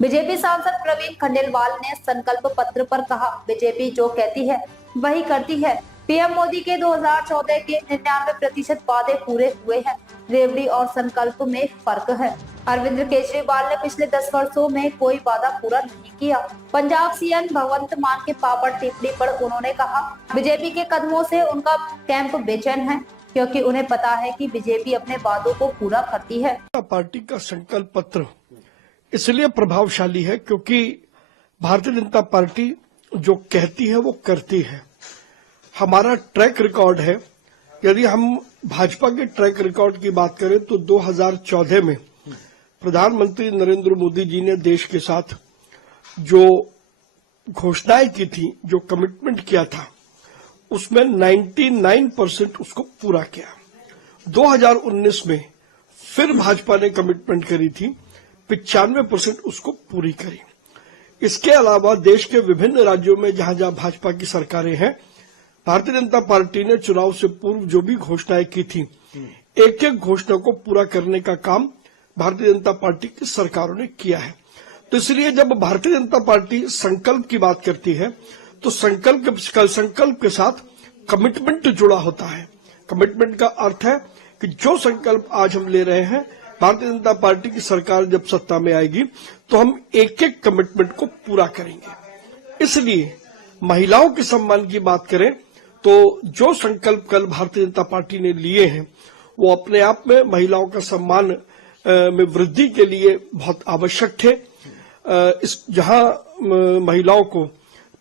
BJP सांसद प्रवीण खंडेलवाल ने संकल्प पत्र पर कहा, बीजेपी जो कहती है वही करती है। पीएम मोदी के 2014 के 99% वादे पूरे हुए हैं। रेवड़ी और संकल्प में फर्क है। अरविंद केजरीवाल ने पिछले 10 वर्षों में कोई वादा पूरा नहीं किया। पंजाब सीएम भगवंत मान के पापड़ टिप्पणी पर उन्होंने कहा, बीजेपी के कदमों से उनका कैंप बेचैन है, क्योंकि उन्हें पता है कि बीजेपी अपने वादों को पूरा करती है। पार्टी का संकल्प पत्र इसलिए प्रभावशाली है क्योंकि भारतीय जनता पार्टी जो कहती है वो करती है। हमारा ट्रैक रिकॉर्ड है। यदि हम भाजपा के ट्रैक रिकॉर्ड की बात करें तो 2014 में प्रधानमंत्री नरेंद्र मोदी जी ने देश के साथ जो घोषणाएं की थी, जो कमिटमेंट किया था, उसमें 99% उसको पूरा किया। 2019 में फिर भाजपा ने कमिटमेंट करी थी, 95% उसको पूरी करी। इसके अलावा देश के विभिन्न राज्यों में जहां जहां भाजपा की सरकारें हैं, भारतीय जनता पार्टी ने चुनाव से पूर्व जो भी घोषणाएं की थी, एक एक घोषणा को पूरा करने का काम भारतीय जनता पार्टी की सरकारों ने किया है। तो इसलिए जब भारतीय जनता पार्टी संकल्प की बात करती है तो संकल्प के साथ कमिटमेंट जुड़ा होता है। कमिटमेंट का अर्थ है कि जो संकल्प आज हम ले रहे हैं, भारतीय जनता पार्टी की सरकार जब सत्ता में आएगी तो हम एक एक कमिटमेंट को पूरा करेंगे। इसलिए महिलाओं के सम्मान की बात करें तो जो संकल्प कल भारतीय जनता पार्टी ने लिए हैं वो अपने आप में महिलाओं का सम्मान में वृद्धि के लिए बहुत आवश्यक थे। जहां महिलाओं को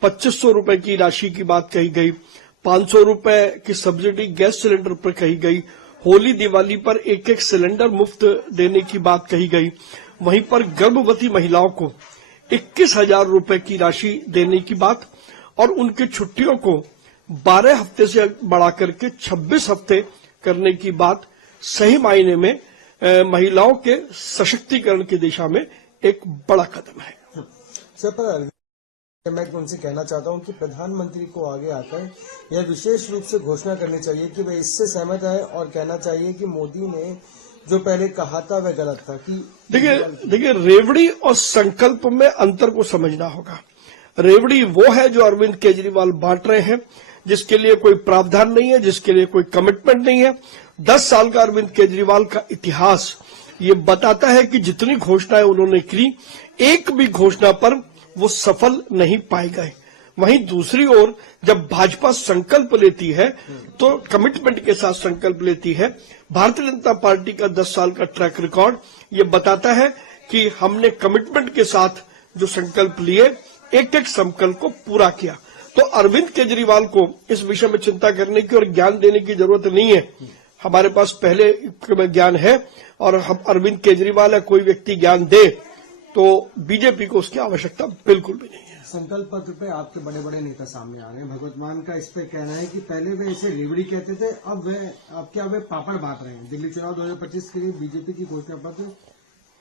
2500 रुपए की राशि की बात कही गई, 500 रुपए की सब्सिडी गैस सिलेंडर पर कही गई, होली दिवाली पर एक एक सिलेंडर मुफ्त देने की बात कही गई, वहीं पर गर्भवती महिलाओं को 21,000 रुपए की राशि देने की बात और उनकी छुट्टियों को 12 हफ्ते से बढ़ा करके 26 हफ्ते करने की बात सही मायने में महिलाओं के सशक्तिकरण की दिशा में एक बड़ा कदम है। सर, पर मैं उनसे कहना चाहता हूं कि प्रधानमंत्री को आगे आकर यह विशेष रूप से घोषणा करनी चाहिए कि वे इससे सहमत है और कहना चाहिए कि मोदी ने जो पहले कहा था वह गलत था। कि देखिए रेवड़ी और संकल्प में अंतर को समझना होगा। रेवड़ी वो है जो अरविंद केजरीवाल बांट रहे हैं, जिसके लिए कोई प्रावधान नहीं है, जिसके लिए कोई कमिटमेंट नहीं है। 10 साल का अरविंद केजरीवाल का इतिहास ये बताता है कि जितनी घोषणाएं उन्होंने की, एक भी घोषणा पर वो सफल नहीं पाए गए। वहीं दूसरी ओर जब भाजपा संकल्प लेती है तो कमिटमेंट के साथ संकल्प लेती है। भारतीय जनता पार्टी का 10 साल का ट्रैक रिकॉर्ड ये बताता है कि हमने कमिटमेंट के साथ जो संकल्प लिए, एक एक संकल्प को पूरा किया। तो अरविंद केजरीवाल को इस विषय में चिंता करने की और ज्ञान देने की जरूरत नहीं है। हमारे पास पहले ज्ञान है और हम अरविंद केजरीवाल या कोई व्यक्ति ज्ञान दे तो बीजेपी को उसकी आवश्यकता बिल्कुल भी नहीं है। संकल्प पत्र पे आपके बड़े बड़े नेता सामने आ रहे हैं। भगवंत मान का इस पे कहना है कि पहले वे इसे रेवड़ी कहते थे, अब क्या वे पापड़ बांट रहे हैं। दिल्ली चुनाव 2025 के लिए बीजेपी की घोषणा पत्र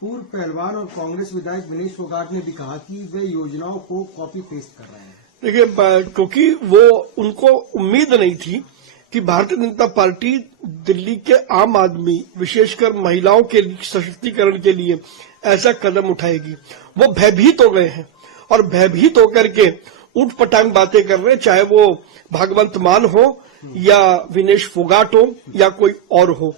पूर्व पहलवान और कांग्रेस विधायक विनेश फोगाट ने भी कहा कि वे योजनाओं को कॉपी पेस्ट कर रहे हैं। देखिए, क्योंकि वो उनको उम्मीद नहीं थी कि भारतीय जनता पार्टी दिल्ली के आम आदमी, विशेषकर महिलाओं के सशक्तिकरण के लिए ऐसा कदम उठाएगी। वो भयभीत हो गए हैं और भयभीत होकर के ऊट पटांग बातें कर रहे हैं, चाहे वो भगवंत मान हो या विनेश फोगाट हो या कोई और हो।